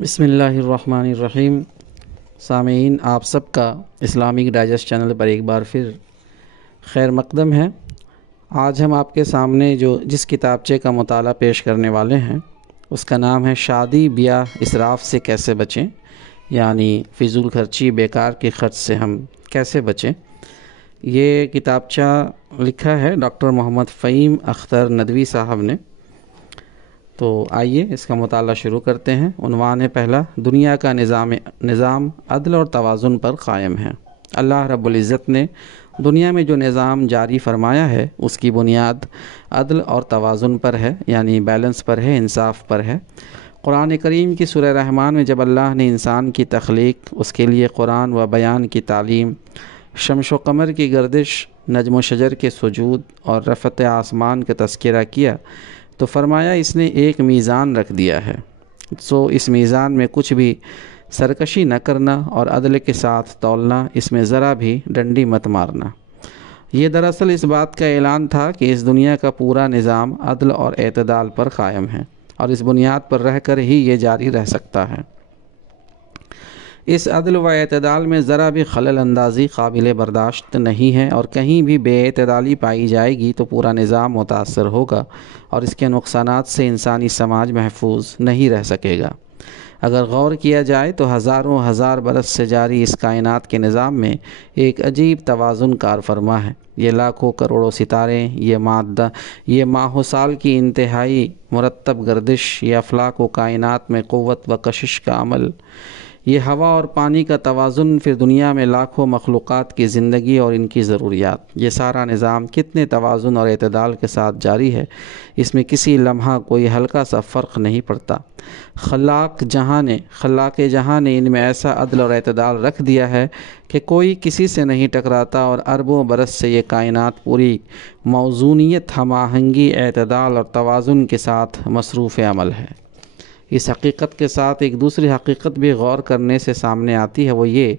بسم اللہ الرحمن الرحیم۔ سامعین، آپ سب کا اسلامک ڈائجسٹ چینل پر ایک بار پھر خیر مقدم ہے۔ آج ہم آپ کے سامنے جس کتابچے کا مطالعہ پیش کرنے والے ہیں اس کا نام ہے شادی بیاہ اسراف سے کیسے بچیں، یعنی فضول خرچی، بیکار کے خرچ سے ہم کیسے بچیں۔ یہ کتابچہ لکھا ہے ڈاکٹر محمد فہیم اختر ندوی صاحب نے۔ تو آئیے اس کا مطالعہ شروع کرتے ہیں۔ عنوان ہے پہلا، دنیا کا نظام عدل اور توازن پر قائم ہے۔ اللہ رب العزت نے دنیا میں جو نظام جاری فرمایا ہے اس کی بنیاد عدل اور توازن پر ہے، یعنی بیلنس پر ہے، انصاف پر ہے۔ قرآن کریم کی سورہ رحمان میں جب اللہ نے انسان کی تخلیق، اس کے لیے قرآن و بیان کی تعلیم، شمس و قمر کی گردش، نجم و شجر کے سجود اور رفعت آسمان کا تذکرہ کیا تو فرمایا اس نے ایک میزان رکھ دیا ہے، سو اس میزان میں کچھ بھی سرکشی نہ کرنا اور عدل کے ساتھ تولنا، اس میں ذرا بھی ڈنڈی مت مارنا۔ یہ دراصل اس بات کا اعلان تھا کہ اس دنیا کا پورا نظام عدل اور اعتدال پر قائم ہے اور اس بنیاد پر رہ کر ہی یہ جاری رہ سکتا ہے۔ اس عدل و اعتدال میں ذرا بھی خلل اندازی قابل برداشت نہیں ہے، اور کہیں بھی بے اعتدالی پائی جائے گی تو پورا نظام متاثر ہوگا اور اس کے نقصانات سے انسانی سماج محفوظ نہیں رہ سکے گا۔ اگر غور کیا جائے تو ہزار برس سے جاری اس کائنات کے نظام میں ایک عجیب توازن کار فرما ہے۔ یہ لاکھوں کروڑوں ستارے، یہ ماہ و سال کی انتہائی مرتب گردش، یہ افلاک و کائنات میں قوت و کشش کا عمل، یہ ہوا اور پانی کا توازن، پھر دنیا میں لاکھوں مخلوقات کی زندگی اور ان کی ضروریات، یہ سارا نظام کتنے توازن اور اعتدال کے ساتھ جاری ہے، اس میں کسی لمحہ کوئی ہلکا سا فرق نہیں پڑتا۔ خلاق جہاں نے ان میں ایسا عدل اور اعتدال رکھ دیا ہے کہ کوئی کسی سے نہیں ٹکراتا، اور اربوں برس سے یہ کائنات پوری موزونیت، ہم آہنگی، اعتدال اور توازن کے ساتھ مصروف عمل ہے۔ اس حقیقت کے ساتھ ایک دوسری حقیقت بھی غور کرنے سے سامنے آتی ہے، وہ یہ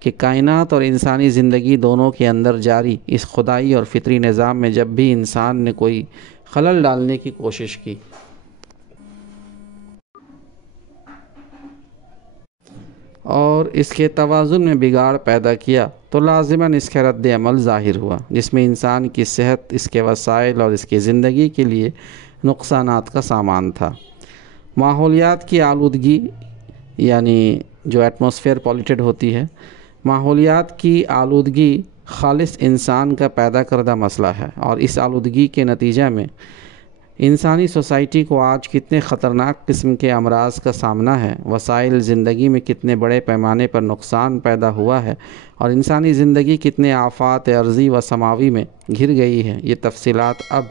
کہ کائنات اور انسانی زندگی دونوں کے اندر جاری اس خدائی اور فطری نظام میں جب بھی انسان نے کوئی خلل ڈالنے کی کوشش کی اور اس کے توازن میں بگاڑ پیدا کیا تو لازماً اس کا رد عمل ظاہر ہوا، جس میں انسان کی صحت، اس کے وسائل اور اس کی زندگی کے لیے نقصانات کا سامان تھا۔ ماحولیات کی آلودگی، یعنی جو ایٹماسفیئر پولیوٹڈ ہوتی ہے، ماحولیات کی آلودگی خالص انسان کا پیدا کردہ مسئلہ ہے، اور اس آلودگی کے نتیجہ میں انسانی سوسائٹی کو آج کتنے خطرناک قسم کے امراض کا سامنا ہے، وسائل زندگی میں کتنے بڑے پیمانے پر نقصان پیدا ہوا ہے، اور انسانی زندگی کتنے آفات ارضی و سماوی میں گھر گئی ہے، یہ تفصیلات اب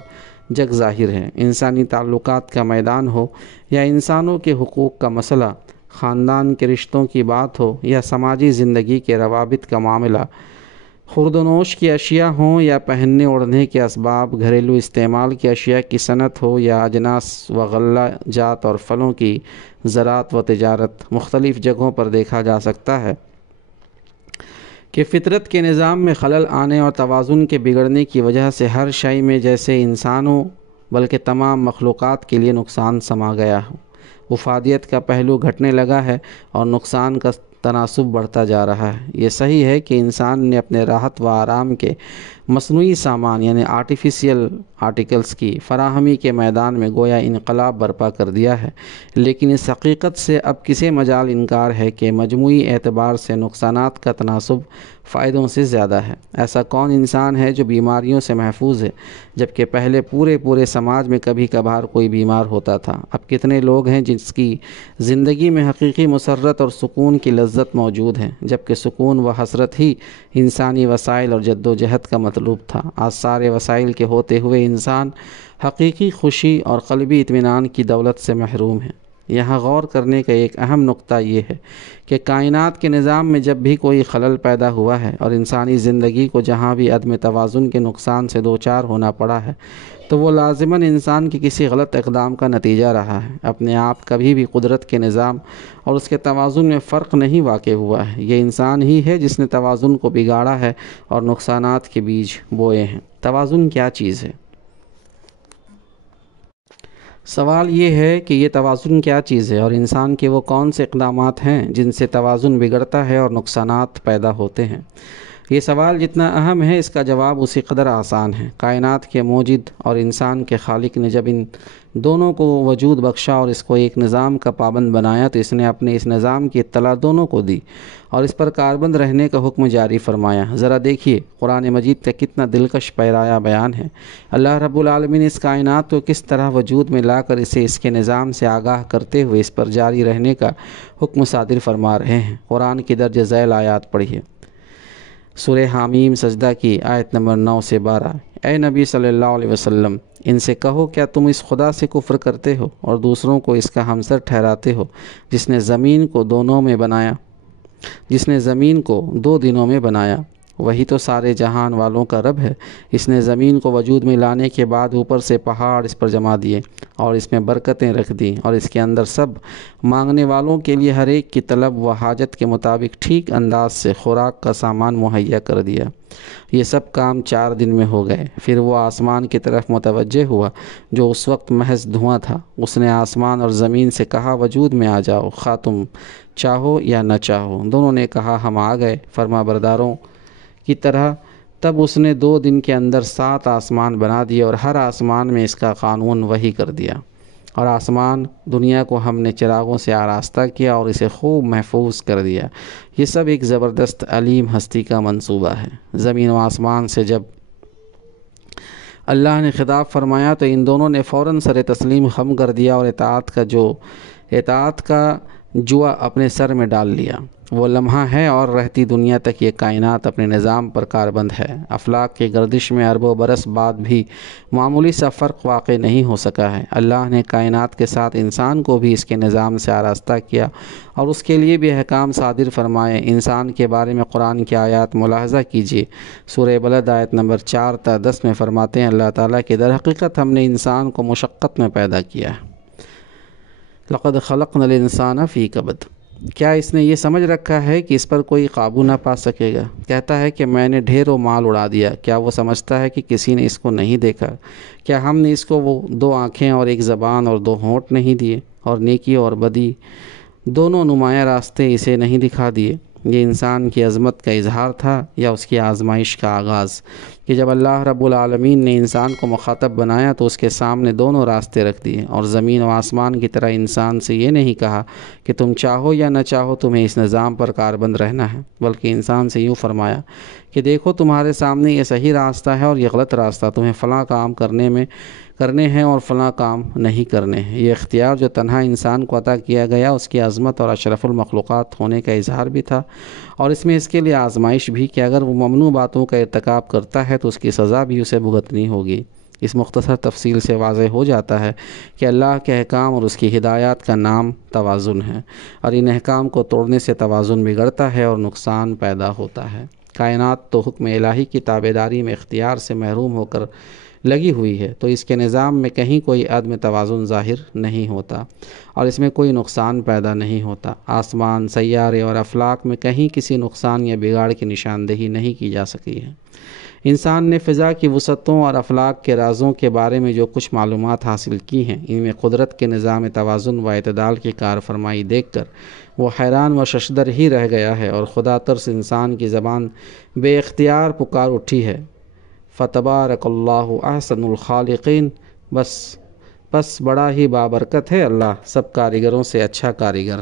جگ ظاہر ہے۔ انسانی تعلقات کا میدان ہو یا انسانوں کے حقوق کا مسئلہ، خاندان کے رشتوں کی بات ہو یا سماجی زندگی کے روابط کا معاملہ، خورد و نوش کی اشیاء ہوں یا پہننے اوڑھنے کے اسباب، گھریلو استعمال کی اشیاء کی صنعت ہو یا اجناس و غلہ جات اور پھلوں کی زراعت و تجارت، مختلف جگہوں پر دیکھا جا سکتا ہے کہ فطرت کے نظام میں خلل آنے اور توازن کے بگڑنے کی وجہ سے ہر شے میں جیسے انسانوں بلکہ تمام مخلوقات کے لیے نقصان سما گیا ہو۔ افادیت کا پہلو گھٹنے لگا ہے اور نقصان کا تناسب بڑھتا جا رہا ہے۔ یہ صحیح ہے کہ انسان نے اپنے راحت و آرام کے مصنوعی سامان، یعنی آرٹیفیشل آرٹیکلز کی فراہمی کے میدان میں گویا انقلاب برپا کر دیا ہے، لیکن اس حقیقت سے اب کسے مجال انکار ہے کہ مجموعی اعتبار سے نقصانات کا تناسب فائدوں سے زیادہ ہے۔ ایسا کون انسان ہے جو بیماریوں سے محفوظ ہے، جبکہ پہلے پورے سماج میں کبھی کبھار کوئی بیمار ہوتا تھا؟ اب کتنے لوگ ہیں جس کی زندگی میں حقیقی مسرت اور سکون کی لذت موجود ہے، جبکہ سکون و حسرت ہی انسانی وسائل اور جد و جہد کا مطلوب تھا۔ آج سارے وسائل کے ہوتے ہوئے انسان حقیقی خوشی اور قلبی اطمینان کی دولت سے محروم ہے۔ یہاں غور کرنے کا ایک اہم نقطہ یہ ہے کہ کائنات کے نظام میں جب بھی کوئی خلل پیدا ہوا ہے اور انسانی زندگی کو جہاں بھی عدم توازن کے نقصان سے دوچار ہونا پڑا ہے تو وہ لازماً انسان کے کسی غلط اقدام کا نتیجہ رہا ہے۔ اپنے آپ کبھی بھی قدرت کے نظام اور اس کے توازن میں فرق نہیں واقع ہوا ہے، یہ انسان ہی ہے جس نے توازن کو بگاڑا ہے اور نقصانات کے بیج بوئے ہیں۔ توازن کیا چیز ہے؟ سوال یہ ہے کہ یہ توازن کیا چیز ہے اور انسان کے وہ کون سے اقدامات ہیں جن سے توازن بگڑتا ہے اور نقصانات پیدا ہوتے ہیں۔ یہ سوال جتنا اہم ہے اس کا جواب اسی قدر آسان ہے۔ کائنات کے موجد اور انسان کے خالق نے جب ان دونوں کو وجود بخشا اور اس کو ایک نظام کا پابند بنایا تو اس نے اپنے اس نظام کی اطلاع دونوں کو دی اور اس پر کاربند رہنے کا حکم جاری فرمایا۔ ذرا دیکھیے قرآن مجید کا کتنا دلکش پیرایا بیان ہے۔ اللہ رب العالمین اس کائنات کو کس طرح وجود میں لا کر اسے اس کے نظام سے آگاہ کرتے ہوئے اس پر جاری رہنے کا حکم صادر فرما رہے ہیں۔ قرآن کی درج ذیل آیات پڑھیے۔ سورہ حامیم سجدہ کی آیت نمبر 9 سے 12۔ اے نبی صلی اللہ علیہ وسلم، ان سے کہو کیا تم اس خدا سے کفر کرتے ہو اور دوسروں کو اس کا ہمسر ٹھہراتے ہو جس نے زمین کو 2 دنوں میں بنایا؟ وہی تو سارے جہان والوں کا رب ہے۔ اس نے زمین کو وجود میں لانے کے بعد اوپر سے پہاڑ اس پر جما دیے اور اس میں برکتیں رکھ دیں اور اس کے اندر سب مانگنے والوں کے لیے ہر ایک کی طلب و حاجت کے مطابق ٹھیک انداز سے خوراک کا سامان مہیا کر دیا۔ یہ سب کام 4 دن میں ہو گئے۔ پھر وہ آسمان کی طرف متوجہ ہوا جو اس وقت محض دھواں تھا۔ اس نے آسمان اور زمین سے کہا وجود میں آ جاؤ، خواہ تم چاہو یا نہ چاہو۔ دونوں نے کہا ہم آ گئے فرما برداروں کی طرح۔ تب اس نے 2 دن کے اندر 7 آسمان بنا دیے اور ہر آسمان میں اس کا قانون وحی کر دیا، اور آسمان دنیا کو ہم نے چراغوں سے آراستہ کیا اور اسے خوب محفوظ کر دیا۔ یہ سب ایک زبردست علیم ہستی کا منصوبہ ہے۔ زمین و آسمان سے جب اللہ نے خطاب فرمایا تو ان دونوں نے فوراً سر تسلیم خم کر دیا اور اطاعت کا جوا اپنے سر میں ڈال لیا۔ وہ لمحہ ہے اور رہتی دنیا تک یہ کائنات اپنے نظام پر کاربند ہے۔ افلاک کی گردش میں اربوں برس بعد بھی معمولی سا فرق واقع نہیں ہو سکا ہے۔ اللہ نے کائنات کے ساتھ انسان کو بھی اس کے نظام سے آراستہ کیا اور اس کے لیے بھی احکام صادر فرمائے۔ انسان کے بارے میں قرآن کی آیات ملاحظہ کیجیے۔ سورہ بلد آیت نمبر 4 تا 10 میں فرماتے ہیں اللہ تعالیٰ کہ در حقیقت ہم نے انسان کو مشقت میں پیدا کیا ہے۔ لقد خلقنا الانسان فی کبد۔ کیا اس نے یہ سمجھ رکھا ہے کہ اس پر کوئی قابو نہ پا سکے گا؟ کہتا ہے کہ میں نے ڈھیروں مال اڑا دیا۔ کیا وہ سمجھتا ہے کہ کسی نے اس کو نہیں دیکھا؟ کیا ہم نے اس کو وہ 2 آنکھیں اور 1 زبان اور 2 ہونٹ نہیں دیے، اور نیکی اور بدی دونوں نمایاں راستے اسے نہیں دکھا دیے؟ یہ انسان کی عظمت کا اظہار تھا یا اس کی آزمائش کا آغاز کہ جب اللہ رب العالمین نے انسان کو مخاطب بنایا تو اس کے سامنے دونوں راستے رکھ دیے، اور زمین و آسمان کی طرح انسان سے یہ نہیں کہا کہ تم چاہو یا نہ چاہو تمہیں اس نظام پر کاربند رہنا ہے، بلکہ انسان سے یوں فرمایا کہ دیکھو تمہارے سامنے یہ صحیح راستہ ہے اور یہ غلط راستہ، تمہیں فلاں کام کرنے ہیں اور فلاں کام نہیں کرنے ہیں۔ یہ اختیار جو تنہا انسان کو عطا کیا گیا اس کی عظمت اور اشرف المخلوقات ہونے کا اظہار بھی تھا، اور اس میں اس کے لیے آزمائش بھی کہ اگر وہ ممنوع باتوں کا ارتکاب کرتا ہے تو اس کی سزا بھی اسے بھگتنی ہوگی۔ اس مختصر تفصیل سے واضح ہو جاتا ہے کہ اللہ کے احکام اور اس کی ہدایات کا نام توازن ہے، اور ان احکام کو توڑنے سے توازن بگڑتا ہے اور نقصان پیدا ہوتا ہے۔ کائنات تو حکم الہی کی تابعداری میں اختیار سے محروم ہو کر لگی ہوئی ہے، تو اس کے نظام میں کہیں کوئی عدم توازن ظاہر نہیں ہوتا اور اس میں کوئی نقصان پیدا نہیں ہوتا۔ آسمان، سیارے اور افلاک میں کہیں کسی نقصان یا بگاڑ کی نشاندہی نہیں کی جا سکی ہے۔ انسان نے فضا کی وسعتوں اور افلاک کے رازوں کے بارے میں جو کچھ معلومات حاصل کی ہیں، ان میں قدرت کے نظام توازن و اعتدال کی کارفرمائی دیکھ کر وہ حیران و ششدر ہی رہ گیا ہے، اور خدا ترس انسان کی زبان بے اختیار پکار اٹھی ہے، فتبارک اللہ احسن الخالقین۔ بس بڑا ہی بابرکت ہے اللہ سب کاریگروں سے اچھا کاریگر۔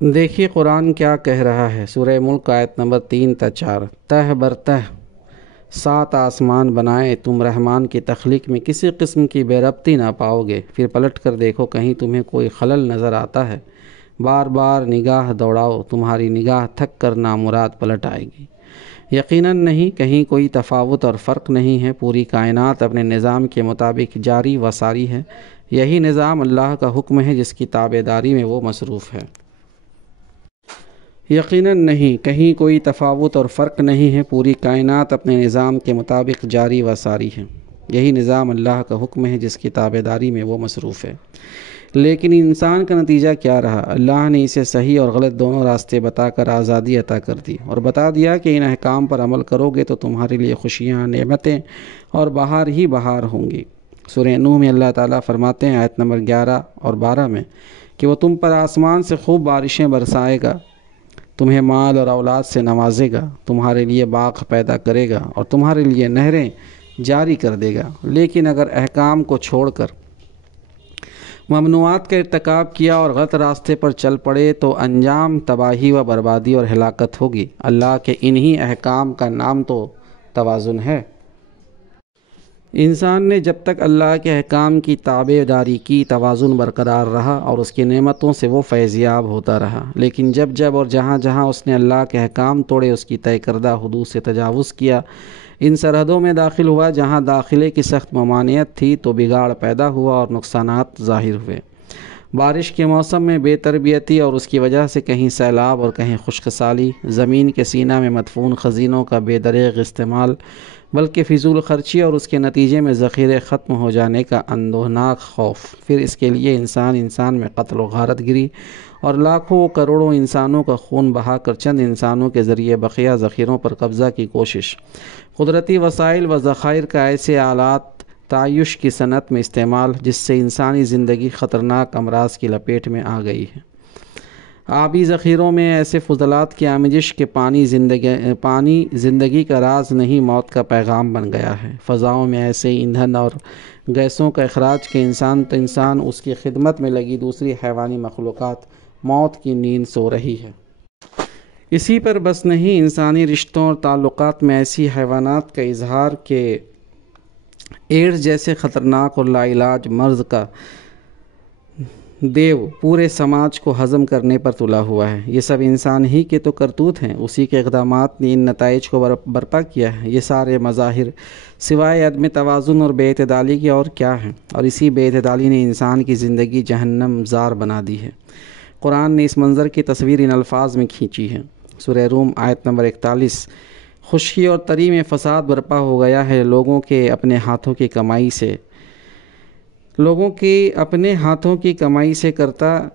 دیکھیے قرآن کیا کہہ رہا ہے۔ سورہ ملک آیت نمبر 3 تا 4۔ تہ برتہ 7 آسمان بنائے، تم رحمان کی تخلیق میں کسی قسم کی بے ربطی نہ پاؤ گے، پھر پلٹ کر دیکھو کہیں تمہیں کوئی خلل نظر آتا ہے، بار بار نگاہ دوڑاؤ، تمہاری نگاہ تھک کر نامراد پلٹ آئے گی۔ یقیناً نہیں، کہیں کوئی تفاوت اور فرق نہیں ہے، پوری کائنات اپنے نظام کے مطابق جاری و ساری ہے۔ یہی نظام اللہ کا حکم ہے جس کی تابعداری میں وہ مصروف ہے۔ یقیناً نہیں، کہیں کوئی تفاوت اور فرق نہیں ہے، پوری کائنات اپنے نظام کے مطابق جاری و ساری ہے۔ یہی نظام اللہ کا حکم ہے جس کی تابعداری میں وہ مصروف ہے۔ لیکن انسان کا نتیجہ کیا رہا؟ اللہ نے اسے صحیح اور غلط دونوں راستے بتا کر آزادی عطا کر دی اور بتا دیا کہ ان احکام پر عمل کرو گے تو تمہارے لیے خوشیاں، نعمتیں اور بہار ہی بہار ہوں گی۔ سورہ نوح میں اللہ تعالیٰ فرماتے ہیں آیت نمبر 11 اور 12 میں کہ وہ تم پر آسمان سے خوب بارشیں برسائے گا، تمہیں مال اور اولاد سے نوازے گا، تمہارے لیے باغ پیدا کرے گا اور تمہارے لیے نہریں جاری کر دے گا، لیکن اگر احکام کو چھوڑ کر ممنوعات کا ارتکاب کیا اور غلط راستے پر چل پڑے تو انجام تباہی و بربادی اور ہلاکت ہوگی۔ اللہ کے انہی احکام کا نام تو توازن ہے۔ انسان نے جب تک اللہ کے احکام کی تابع داری کی توازن برقرار رہا اور اس کی نعمتوں سے وہ فیض یاب ہوتا رہا، لیکن جب اور جہاں اس نے اللہ کے احکام توڑے، اس کی طے کردہ حدود سے تجاوز کیا، ان سرحدوں میں داخل ہوا جہاں داخلے کی سخت ممانعت تھی، تو بگاڑ پیدا ہوا اور نقصانات ظاہر ہوئے۔ بارش کے موسم میں بے تربیتی اور اس کی وجہ سے کہیں سیلاب اور کہیں خشک سالی، زمین کے سینہ میں مدفون خزینوں کا بے دریغ استعمال، بلکہ فضول خرچی اور اس کے نتیجے میں ذخیرے ختم ہو جانے کا اندوہناک خوف، پھر اس کے لیے انسان میں قتل و غارت گری اور لاکھوں کروڑوں انسانوں کا خون بہا کر چند انسانوں کے ذریعے بقیہ ذخیروں پر قبضہ کی کوشش، قدرتی وسائل و ذخائر کا ایسے آلات تعیش کی صنعت میں استعمال جس سے انسانی زندگی خطرناک امراض کی لپیٹ میں آ گئی ہے۔ آبی ذخیروں میں ایسے فضلات کی آمیزش کہ پانی زندگی کا راز نہیں، موت کا پیغام بن گیا ہے۔ فضاؤں میں ایسے ایندھن اور گیسوں کا اخراج کہ انسان اس کی خدمت میں لگی دوسری حیوانی مخلوقات موت کی نیند سو رہی ہے۔ اسی پر بس نہیں، انسانی رشتوں اور تعلقات میں ایسی حیوانات کا اظہار کہ ایڈز جیسے خطرناک اور لا علاج مرض کا دیو پورے سماج کو ہضم کرنے پر تلا ہوا ہے۔ یہ سب انسان ہی کے تو کرتوت ہیں، اسی کے اقدامات نے ان نتائج کو برپا کیا ہے۔ یہ سارے مظاہر سوائے عدم توازن اور بے اعتدالی کے اور کیا ہیں، اور اسی بے اعتدالی نے انسان کی زندگی جہنم زار بنا دی ہے۔ قرآن نے اس منظر کی تصویر ان الفاظ میں کھینچی ہے۔ سورہ روم آیت نمبر 41، خشکی اور تری میں فساد برپا ہو گیا ہے، لوگوں کے اپنے ہاتھوں کی کمائی سے کرتا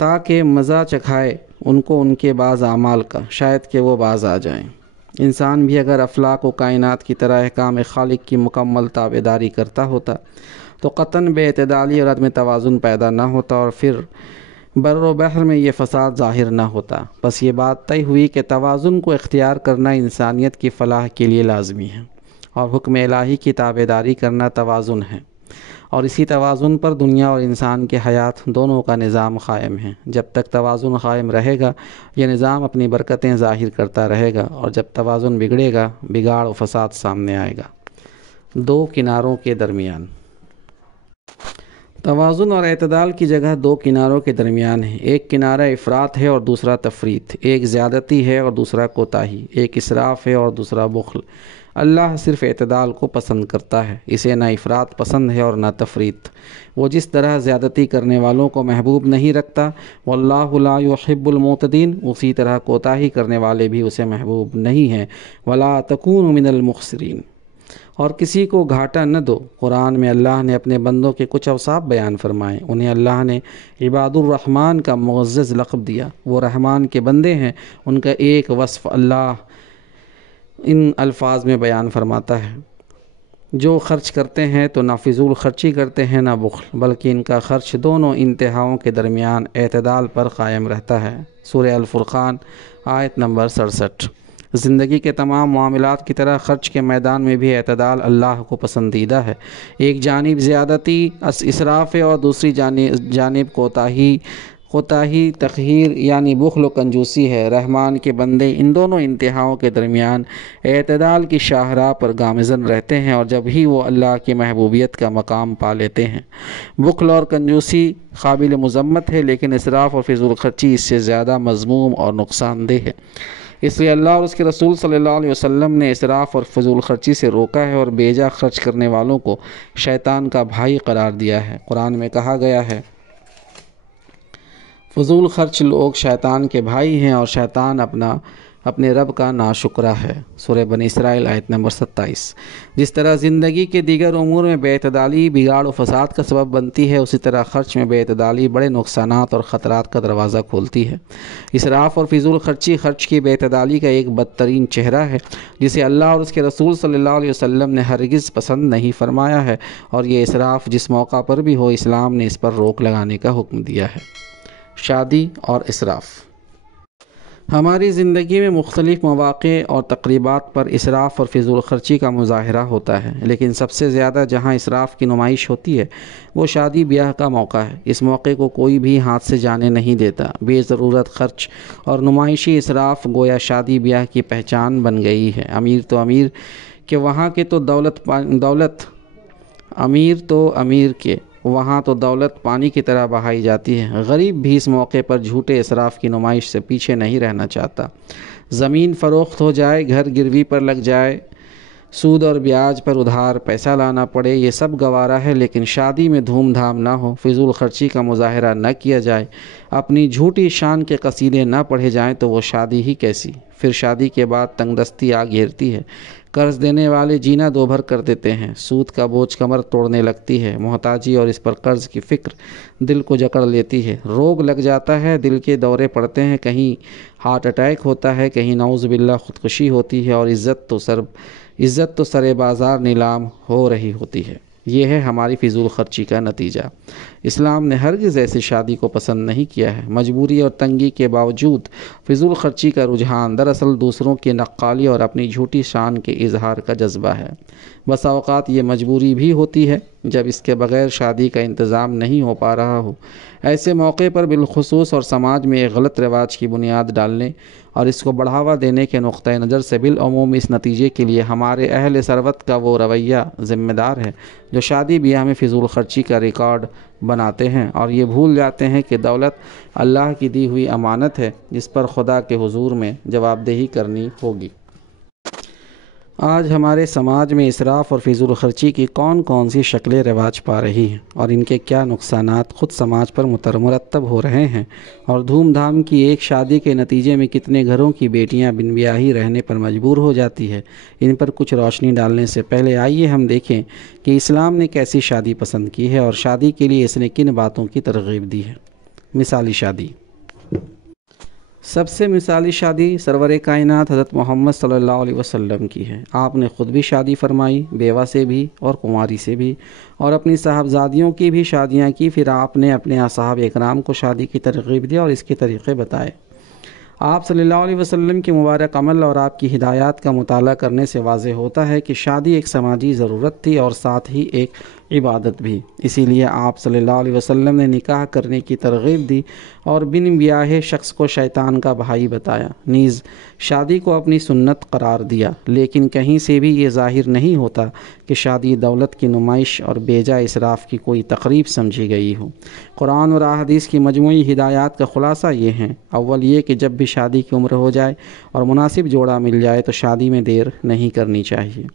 تاکہ مزہ چکھائے ان کو ان کے بعض اعمال کا، شاید کہ وہ باز آ جائیں۔ انسان بھی اگر افلاک و کائنات کی طرح احکام خالق کی مکمل تابعداری کرتا ہوتا تو قطعاً بے اعتدالی اور عدم توازن پیدا نہ ہوتا اور پھر بر و بحر میں یہ فساد ظاہر نہ ہوتا۔ بس یہ بات طے ہوئی کہ توازن کو اختیار کرنا انسانیت کی فلاح کے لیے لازمی ہے، اور حکم الہی کی تابعداری کرنا توازن ہے، اور اسی توازن پر دنیا اور انسان کے حیات دونوں کا نظام قائم ہے۔ جب تک توازن قائم رہے گا یہ نظام اپنی برکتیں ظاہر کرتا رہے گا، اور جب توازن بگڑے گا بگاڑ و فساد سامنے آئے گا۔ دو کناروں کے درمیان، توازن اور اعتدال کی جگہ دو کناروں کے درمیان ہے۔ ایک کنارہ افراط ہے اور دوسرا تفریط، ایک زیادتی ہے اور دوسرا کوتاہی، ایک اسراف ہے اور دوسرا بخل۔ اللہ صرف اعتدال کو پسند کرتا ہے، اسے نہ افراط پسند ہے اور نہ تفریط۔ وہ جس طرح زیادتی کرنے والوں کو محبوب نہیں رکھتا، واللہ لا يحب المعتدین، اسی طرح کوتاہی کرنے والے بھی اسے محبوب نہیں ہیں۔ ولا تکونوا من المخسرین، اور کسی کو گھاٹا نہ دو۔ قرآن میں اللہ نے اپنے بندوں کے کچھ اوصاف بیان فرمائے، انہیں اللہ نے عباد الرحمن کا معزز لقب دیا۔ وہ رحمان کے بندے ہیں، ان کا ایک وصف اللہ ان الفاظ میں بیان فرماتا ہے، جو خرچ کرتے ہیں تو نہ فضول خرچی کرتے ہیں نہ بخل، بلکہ ان کا خرچ دونوں انتہاؤں کے درمیان اعتدال پر قائم رہتا ہے۔ سورہ الفرقان آیت نمبر 67۔ زندگی کے تمام معاملات کی طرح خرچ کے میدان میں بھی اعتدال اللہ کو پسندیدہ ہے۔ ایک جانب زیادتی اسراف ہے اور دوسری جانب کوتاہی تخہیر یعنی بخل و کنجوسی ہے۔ رحمان کے بندے ان دونوں انتہاؤں کے درمیان اعتدال کی شاہراہ پر گامزن رہتے ہیں، اور جب ہی وہ اللہ کی محبوبیت کا مقام پا لیتے ہیں۔ بخل اور کنجوسی قابل مذمت ہے، لیکن اسراف اور فضول خرچی اس سے زیادہ مذموم اور نقصان دہ ہے۔ اس لیے اللہ اور اس کے رسول صلی اللہ علیہ وسلم نے اسراف اور فضول خرچی سے روکا ہے، اور بیجا خرچ کرنے والوں کو شیطان کا بھائی قرار دیا ہے۔ قرآن میں کہا گیا ہے، فضول خرچ لوگ شیطان کے بھائی ہیں، اور شیطان اپنا اپنے رب کا ناشکرہ ہے۔ سورہ بنی اسرائیل آیت نمبر 27۔ جس طرح زندگی کے دیگر امور میں بے اعتدالی بگاڑ و فساد کا سبب بنتی ہے، اسی طرح خرچ میں بے اعتدالی بڑے نقصانات اور خطرات کا دروازہ کھولتی ہے۔ اسراف اور فضول خرچی خرچ کی بے اعتدالی کا ایک بدترین چہرہ ہے، جسے اللہ اور اس کے رسول صلی اللہ علیہ وسلم نے ہرگز پسند نہیں فرمایا ہے، اور یہ اسراف جس موقع پر بھی ہو، اسلام نے اس پر روک لگانے کا حکم دیا ہے۔ شادی اور اسراف۔ ہماری زندگی میں مختلف مواقع اور تقریبات پر اسراف اور فضول خرچی کا مظاہرہ ہوتا ہے، لیکن سب سے زیادہ جہاں اسراف کی نمائش ہوتی ہے وہ شادی بیاہ کا موقع ہے۔ اس موقع کو کوئی بھی ہاتھ سے جانے نہیں دیتا۔ بے ضرورت خرچ اور نمائشی اسراف گویا شادی بیاہ کی پہچان بن گئی ہے۔ امیر کے وہاں تو دولت پانی کی طرح بہائی جاتی ہے۔ غریب بھی اس موقع پر جھوٹے اسراف کی نمائش سے پیچھے نہیں رہنا چاہتا۔ زمین فروخت ہو جائے، گھر گروی پر لگ جائے، سود اور بیاج پر ادھار پیسہ لانا پڑے، یہ سب گوارا ہے، لیکن شادی میں دھوم دھام نہ ہو، فضول خرچی کا مظاہرہ نہ کیا جائے، اپنی جھوٹی شان کے قصیدے نہ پڑھے جائیں تو وہ شادی ہی کیسی۔ پھر شادی کے بعد تنگ دستی آ گھیرتی ہے، قرض دینے والے جینا دو بھر کر دیتے ہیں، سود کا بوجھ کمر توڑنے لگتی ہے، محتاجی اور اس پر قرض کی فکر دل کو جکڑ لیتی ہے، روگ لگ جاتا ہے، دل کے دورے پڑتے ہیں، کہیں ہارٹ اٹیک ہوتا ہے، کہیں نعوذ باللہ خودکشی ہوتی ہے، اور عزت تو سر بازار نیلام ہو رہی ہوتی ہے۔ یہ ہے ہماری فضول خرچی کا نتیجہ۔ اسلام نے ہرگز ایسی شادی کو پسند نہیں کیا ہے۔ مجبوری اور تنگی کے باوجود فضول خرچی کا رجحان دراصل دوسروں کی نقالی اور اپنی جھوٹی شان کے اظہار کا جذبہ ہے۔ بسا اوقات یہ مجبوری بھی ہوتی ہے جب اس کے بغیر شادی کا انتظام نہیں ہو پا رہا ہو۔ ایسے موقع پر بالخصوص اور سماج میں ایک غلط رواج کی بنیاد ڈالنے اور اس کو بڑھاوا دینے کے نقطہ نظر سے بالعموم اس نتیجے کے لیے ہمارے اہل ثروت کا وہ رویہ ذمہ دار ہے جو شادی بیاہ میں فضول خرچی کا ریکارڈ بناتے ہیں اور یہ بھول جاتے ہیں کہ دولت اللہ کی دی ہوئی امانت ہے جس پر خدا کے حضور میں جواب دہی کرنی ہوگی۔ آج ہمارے سماج میں اسراف اور فضول خرچی کی کون کون سی شکلیں رواج پا رہی ہیں اور ان کے کیا نقصانات خود سماج پر مرتب ہو رہے ہیں، اور دھوم دھام کی ایک شادی کے نتیجے میں کتنے گھروں کی بیٹیاں بن بیاہی رہنے پر مجبور ہو جاتی ہے، ان پر کچھ روشنی ڈالنے سے پہلے آئیے ہم دیکھیں کہ اسلام نے کیسی شادی پسند کی ہے اور شادی کے لیے اس نے کن باتوں کی ترغیب دی ہے۔ مثالی شادی۔ سب سے مثالی شادی سرور کائنات حضرت محمد صلی اللہ علیہ وسلم کی ہے۔ آپ نے خود بھی شادی فرمائی، بیوہ سے بھی اور کنواری سے بھی، اور اپنی صاحبزادیوں کی بھی شادیاں کی۔ پھر آپ نے اپنے اصحاب اکرام کو شادی کی ترغیب دی اور اس کے طریقے بتائے۔ آپ صلی اللہ علیہ وسلم کے مبارک عمل اور آپ کی ہدایات کا مطالعہ کرنے سے واضح ہوتا ہے کہ شادی ایک سماجی ضرورت تھی اور ساتھ ہی ایک عبادت بھی۔ اسی لیے آپ صلی اللہ علیہ وسلم نے نکاح کرنے کی ترغیب دی اور بن بیاہے شخص کو شیطان کا بھائی بتایا، نیز شادی کو اپنی سنت قرار دیا۔ لیکن کہیں سے بھی یہ ظاہر نہیں ہوتا کہ شادی دولت کی نمائش اور بیجا اسراف کی کوئی تقریب سمجھی گئی ہو۔ قرآن اور احادیث کی مجموعی ہدایات کا خلاصہ یہ ہیں: اول یہ کہ جب بھی شادی کی عمر ہو جائے اور مناسب جوڑا مل جائے تو شادی میں دیر نہیں کرنی چاہیے۔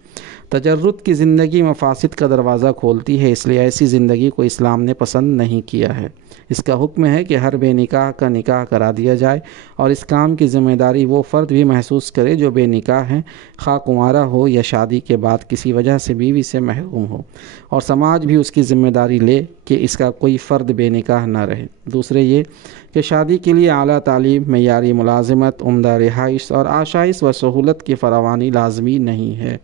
تجرد کی زندگی مفاسد کا دروازہ کھولتی ہے، اس لیے ایسی زندگی کو اسلام نے پسند نہیں کیا ہے۔ اس کا حکم ہے کہ ہر بے نکاح کا نکاح کرا دیا جائے اور اس کام کی ذمہ داری وہ فرد بھی محسوس کرے جو بے نکاح ہے، خواہ کنوارا ہو یا شادی کے بعد کسی وجہ سے بیوی سے محروم ہو، اور سماج بھی اس کی ذمہ داری لے کہ اس کا کوئی فرد بے نکاح نہ رہے۔ دوسرے یہ کہ شادی کے لیے اعلیٰ تعلیم، معیاری ملازمت، عمدہ رہائش اور آشائش و سہولت کی فراوانی لازمی نہیں ہے۔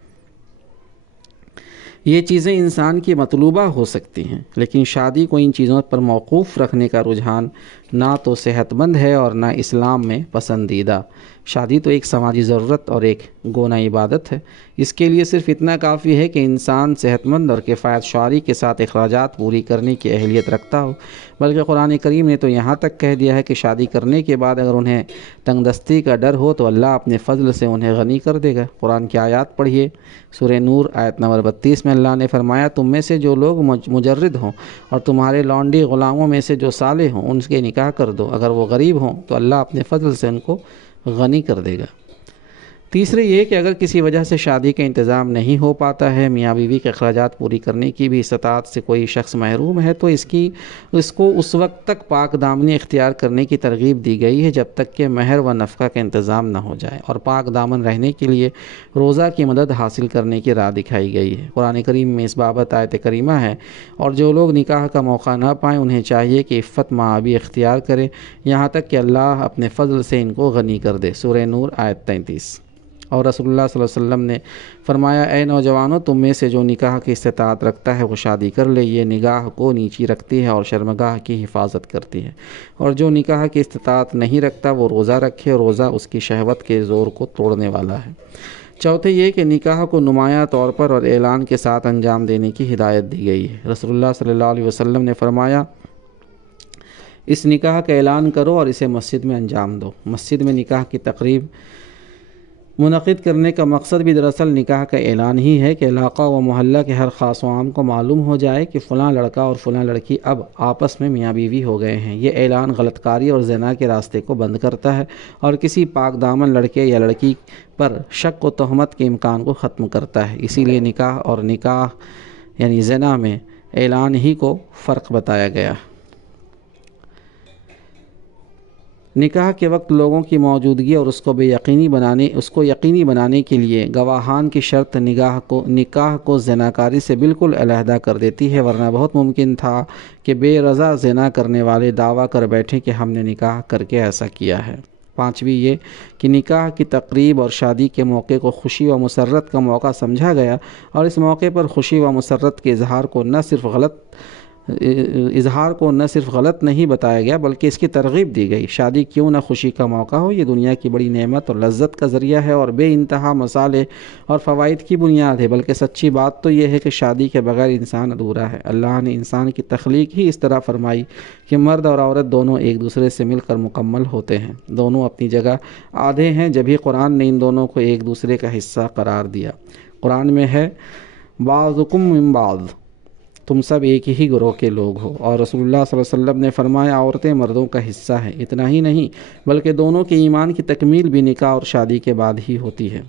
یہ چیزیں انسان کی مطلوبہ ہو سکتی ہیں، لیکن شادی کو ان چیزوں پر موقوف رکھنے کا رجحان نہ تو صحت مند ہے اور نہ اسلام میں پسندیدہ۔ شادی تو ایک سماجی ضرورت اور ایک گونا عبادت ہے۔ اس کے لیے صرف اتنا کافی ہے کہ انسان صحت مند اور کفایت شعاری کے ساتھ اخراجات پوری کرنے کی اہلیت رکھتا ہو، بلکہ قرآن کریم نے تو یہاں تک کہہ دیا ہے کہ شادی کرنے کے بعد اگر انہیں تنگ دستی کا ڈر ہو تو اللہ اپنے فضل سے انہیں غنی کر دے گا۔ قرآن کی آیات پڑھیے، سورہ نور آیت نمبر 32 میں اللہ نے فرمایا: تم میں سے جو لوگ مجرد ہوں اور تمہارے لونڈی غلاموں میں سے جو صالح ہوں ان کے نکاح کر دو، اگر وہ غریب ہوں تو اللہ اپنے فضل سے ان کو غنی کر دے گا۔ تیسرے یہ کہ اگر کسی وجہ سے شادی کا انتظام نہیں ہو پاتا ہے، میاں بیوی کے اخراجات پوری کرنے کی بھی استطاعت سے کوئی شخص محروم ہے، تو اس کو اس وقت تک پاک دامنی اختیار کرنے کی ترغیب دی گئی ہے جب تک کہ مہر و نفقہ کا انتظام نہ ہو جائے، اور پاک دامن رہنے کے لیے روزہ کی مدد حاصل کرنے کی راہ دکھائی گئی ہے۔ قرآن کریم میں اس بابت آیت کریمہ ہے، اور جو لوگ نکاح کا موقع نہ پائیں انہیں چاہیے کہ عفت مآبی اختیار کرے یہاں تک کہ اللہ اپنے فضل سے ان کو غنی کر دے۔ سورہ نور آیت 33۔ اور رسول اللہ صلی اللہ علیہ وسلم نے فرمایا، اے نوجوانوں، تم میں سے جو نکاح کی استطاعت رکھتا ہے وہ شادی کر لے، یہ نگاہ کو نیچی رکھتی ہے اور شرمگاہ کی حفاظت کرتی ہے، اور جو نکاح کی استطاعت نہیں رکھتا وہ روزہ رکھے، روزہ اس کی شہوت کے زور کو توڑنے والا ہے۔ چوتھے یہ کہ نکاح کو نمایاں طور پر اور اعلان کے ساتھ انجام دینے کی ہدایت دی گئی ہے۔ رسول اللہ صلی اللہ علیہ وسلم نے فرمایا، اس نکاح کا اعلان کرو اور اسے مسجد میں انجام دو۔ مسجد میں نکاح کی تقریب منعقد کرنے کا مقصد بھی دراصل نکاح کا اعلان ہی ہے کہ علاقہ و محلہ کے ہر خاص و عام کو معلوم ہو جائے کہ فلاں لڑکا اور فلاں لڑکی اب آپس میں میاں بیوی ہو گئے ہیں۔ یہ اعلان غلط کاری اور زنا کے راستے کو بند کرتا ہے اور کسی پاک دامن لڑکے یا لڑکی پر شک و تہمت کے امکان کو ختم کرتا ہے۔ اسی لیے نکاح اور نکاح یعنی زنا میں اعلان ہی کو فرق بتایا گیا۔ نکاح کے وقت لوگوں کی موجودگی اور اس کو یقینی بنانے کے لیے گواہان کی شرط نکاح کو زناکاری سے بالکل علیحدہ کر دیتی ہے، ورنہ بہت ممکن تھا کہ بے رضا زنا کرنے والے دعویٰ کر بیٹھیں کہ ہم نے نکاح کر کے ایسا کیا ہے۔ پانچویں یہ کہ نکاح کی تقریب اور شادی کے موقع کو خوشی و مسرت کا موقع سمجھا گیا، اور اس موقع پر خوشی و مسرت کے اظہار کو نہ صرف غلط نہیں بتایا گیا بلکہ اس کی ترغیب دی گئی۔ شادی کیوں نہ خوشی کا موقع ہو، یہ دنیا کی بڑی نعمت اور لذت کا ذریعہ ہے اور بے انتہا مصالح اور فوائد کی بنیاد ہے، بلکہ سچی بات تو یہ ہے کہ شادی کے بغیر انسان ادھورا ہے۔ اللہ نے انسان کی تخلیق ہی اس طرح فرمائی کہ مرد اور عورت دونوں ایک دوسرے سے مل کر مکمل ہوتے ہیں، دونوں اپنی جگہ آدھے ہیں، جبھی قرآن نے ان دونوں کو ایک دوسرے کا حصہ قرار دیا۔ قرآن میں ہے، بعضکم من بعض، تم سب ایک ہی گروہ کے لوگ ہو، اور رسول اللہ صلی اللہ علیہ وسلم نے فرمایا، عورتیں مردوں کا حصہ ہیں۔ اتنا ہی نہیں بلکہ دونوں کے ایمان کی تکمیل بھی نکاح اور شادی کے بعد ہی ہوتی ہے۔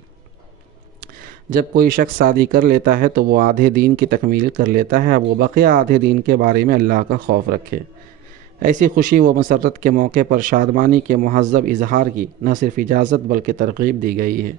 جب کوئی شخص شادی کر لیتا ہے تو وہ آدھے دین کی تکمیل کر لیتا ہے، اب وہ بقیہ آدھے دین کے بارے میں اللہ کا خوف رکھے۔ ایسی خوشی و مسرت کے موقع پر شادمانی کے مہذب اظہار کی نہ صرف اجازت بلکہ ترغیب دی گئی ہے۔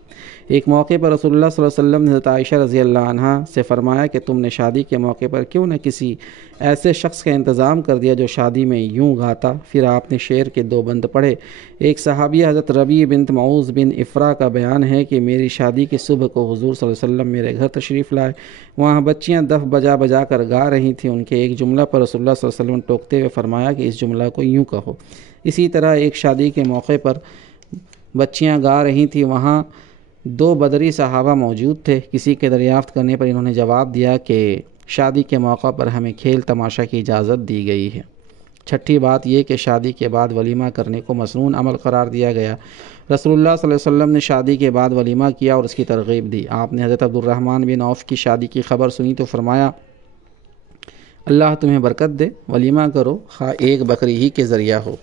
ایک موقع پر رسول اللہ صلی اللہ علیہ وسلم نے حضرت عائشہ رضی اللہ عنہا سے فرمایا کہ تم نے شادی کے موقع پر کیوں نہ کسی ایسے شخص کا انتظام کر دیا جو شادی میں یوں گاتا۔ پھر آپ نے شعر کے 2 بند پڑھے۔ ایک صحابیہ حضرت ربیع بنت معوذ بن افرا کا بیان ہے کہ میری شادی کی صبح کو حضور صلی اللہ علیہ وسلم میرے گھر تشریف لائے، وہاں بچیاں دف بجا کر گا رہی تھیں، ان کے ایک جملہ پر رسول اللہ صلی اللہ علیہ وسلم ٹوکتے ہوئے فرمایا کہ اس جملہ کو یوں کہو۔ اسی طرح ایک شادی کے موقع پر بچیاں گا رہی تھیں، وہاں 2 بدری صحابہ موجود تھے۔ کسی کے دریافت کرنے پر انہوں نے جواب دیا کہ شادی کے موقع پر ہمیں کھیل تماشا کی اجازت دی گئی ہے۔ چھٹی بات یہ کہ شادی کے بعد ولیمہ کرنے کو مسنون عمل قرار دیا گیا۔ رسول اللہ صلی اللہ علیہ وسلم نے شادی کے بعد ولیمہ کیا اور اس کی ترغیب دی۔ آپ نے حضرت عبد الرحمن بن عوف کی شادی کی خبر سنی تو فرمایا، اللہ تمہیں برکت دے، ولیمہ کرو، خواہ ایک بکری ہی کے ذریعہ ہو۔